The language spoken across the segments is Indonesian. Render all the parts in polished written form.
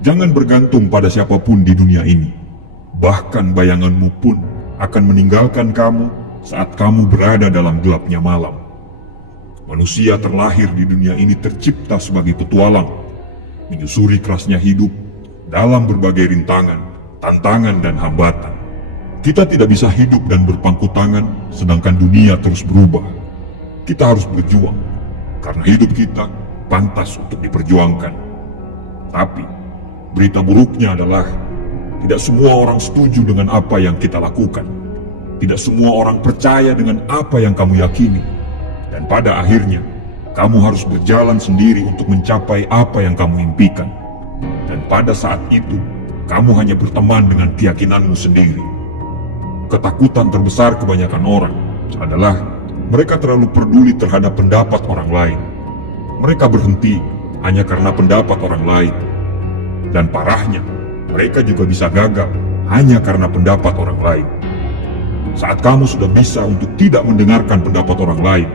Jangan bergantung pada siapapun di dunia ini. Bahkan bayanganmu pun akan meninggalkan kamu saat kamu berada dalam gelapnya malam. Manusia terlahir di dunia ini tercipta sebagai petualang, menyusuri kerasnya hidup dalam berbagai rintangan, tantangan dan hambatan. Kita tidak bisa hidup dan berpangku tangan sedangkan dunia terus berubah. Kita harus berjuang, karena hidup kita pantas untuk diperjuangkan. Tapi, berita buruknya adalah tidak semua orang setuju dengan apa yang kita lakukan. Tidak semua orang percaya dengan apa yang kamu yakini. Dan pada akhirnya, kamu harus berjalan sendiri untuk mencapai apa yang kamu impikan. Dan pada saat itu, kamu hanya berteman dengan keyakinanmu sendiri. Ketakutan terbesar kebanyakan orang adalah mereka terlalu peduli terhadap pendapat orang lain. Mereka berhenti hanya karena pendapat orang lain. Dan parahnya, mereka juga bisa gagal hanya karena pendapat orang lain. Saat kamu sudah bisa untuk tidak mendengarkan pendapat orang lain,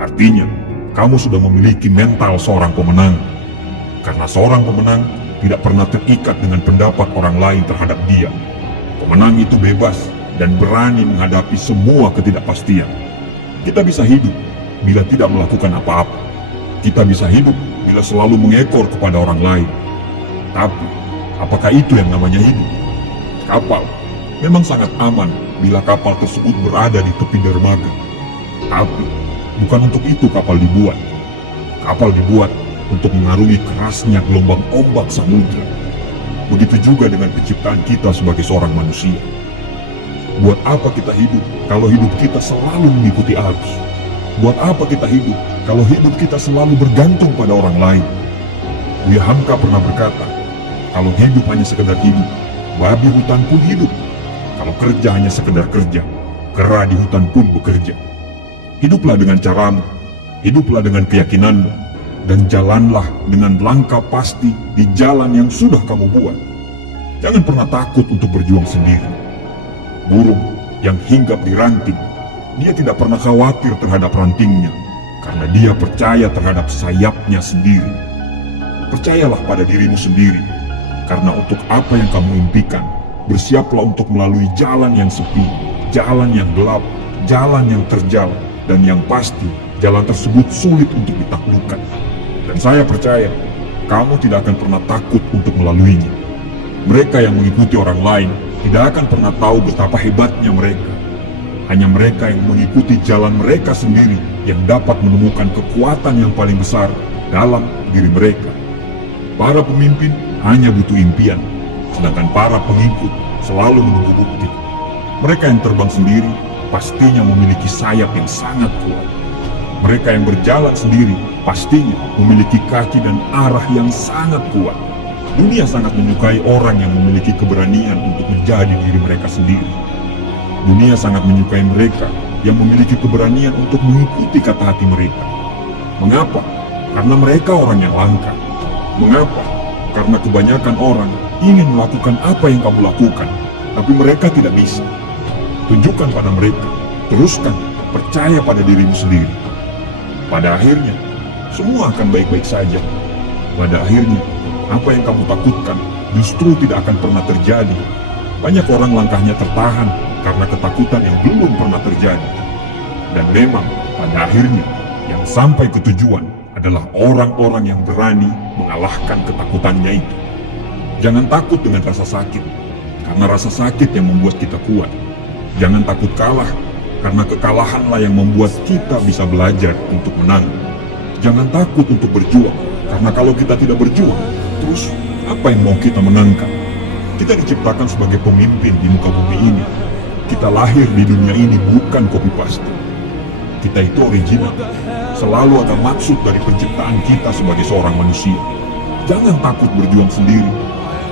artinya kamu sudah memiliki mental seorang pemenang. Karena seorang pemenang tidak pernah terikat dengan pendapat orang lain terhadap dia. Pemenang itu bebas dan berani menghadapi semua ketidakpastian. Kita bisa hidup bila tidak melakukan apa-apa. Kita bisa hidup bila selalu mengekor kepada orang lain. Tapi, apakah itu yang namanya hidup? Kapal memang sangat aman bila kapal tersebut berada di tepi dermaga. Tapi, bukan untuk itu kapal dibuat. Kapal dibuat untuk mengarungi kerasnya gelombang ombak samudra. Begitu juga dengan penciptaan kita sebagai seorang manusia. Buat apa kita hidup kalau hidup kita selalu mengikuti arus? Buat apa kita hidup kalau hidup kita selalu bergantung pada orang lain? Buya Hamka pernah berkata, kalau hidup hanya sekedar hidup, babi hutan pun hidup. Kalau kerja hanya sekedar kerja, kera di hutan pun bekerja. Hiduplah dengan caramu, hiduplah dengan keyakinanmu, dan jalanlah dengan langkah pasti di jalan yang sudah kamu buat. Jangan pernah takut untuk berjuang sendiri. Burung yang hinggap di ranting, dia tidak pernah khawatir terhadap rantingnya, karena dia percaya terhadap sayapnya sendiri. Percayalah pada dirimu sendiri, karena untuk apa yang kamu impikan, bersiaplah untuk melalui jalan yang sepi, jalan yang gelap, jalan yang terjal, dan yang pasti, jalan tersebut sulit untuk ditaklukkan. Dan saya percaya, kamu tidak akan pernah takut untuk melaluinya. Mereka yang mengikuti orang lain tidak akan pernah tahu betapa hebatnya mereka. Hanya mereka yang mengikuti jalan mereka sendiri yang dapat menemukan kekuatan yang paling besar dalam diri mereka. Para pemimpin hanya butuh impian, sedangkan para pengikut selalu menunggu bukti. Mereka yang terbang sendiri pastinya memiliki sayap yang sangat kuat. Mereka yang berjalan sendiri pastinya memiliki kaki dan arah yang sangat kuat. Dunia sangat menyukai orang yang memiliki keberanian untuk menjadi diri mereka sendiri. Dunia sangat menyukai mereka yang memiliki keberanian untuk mengikuti kata hati mereka. Mengapa? Karena mereka orang yang langka. Mengapa? Karena kebanyakan orang ingin melakukan apa yang kamu lakukan, tapi mereka tidak bisa. Tunjukkan pada mereka, teruskan, percaya pada dirimu sendiri. Pada akhirnya, semua akan baik-baik saja. Pada akhirnya, apa yang kamu takutkan justru tidak akan pernah terjadi. Banyak orang langkahnya tertahan karena ketakutan yang belum pernah terjadi. Dan memang pada akhirnya yang sampai ke tujuan adalah orang-orang yang berani mengalahkan ketakutannya itu. Jangan takut dengan rasa sakit, karena rasa sakit yang membuat kita kuat. Jangan takut kalah, karena kekalahanlah yang membuat kita bisa belajar untuk menang. Jangan takut untuk berjuang, karena kalau kita tidak berjuang, terus apa yang mau kita menangkan? Kita diciptakan sebagai pemimpin di muka bumi ini. Kita lahir di dunia ini bukan copy paste. Kita itu original. Selalu ada maksud dari penciptaan kita sebagai seorang manusia. Jangan takut berjuang sendiri,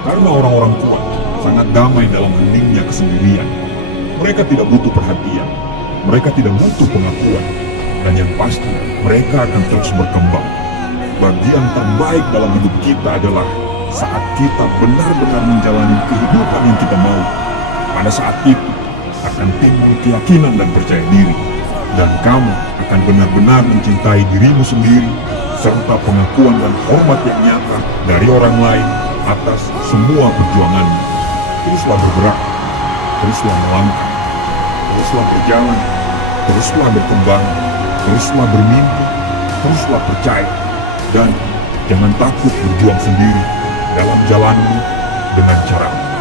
karena orang-orang kuat sangat damai dalam heningnya kesendirian. Mereka tidak butuh perhatian, mereka tidak butuh pengakuan, dan yang pasti mereka akan terus berkembang. Bagian terbaik dalam hidup kita adalah saat kita benar-benar menjalani kehidupan yang kita mau. Pada saat itu akan timbul keyakinan dan percaya diri, dan kamu akan benar-benar mencintai dirimu sendiri, serta pengakuan dan hormat yang nyata dari orang lain atas semua perjuanganmu. Teruslah bergerak, teruslah melangkah, teruslah berjalan, teruslah berkembang, teruslah bermimpi, teruslah percaya, dan jangan takut berjuang sendiri dalam jalanmu dengan caramu.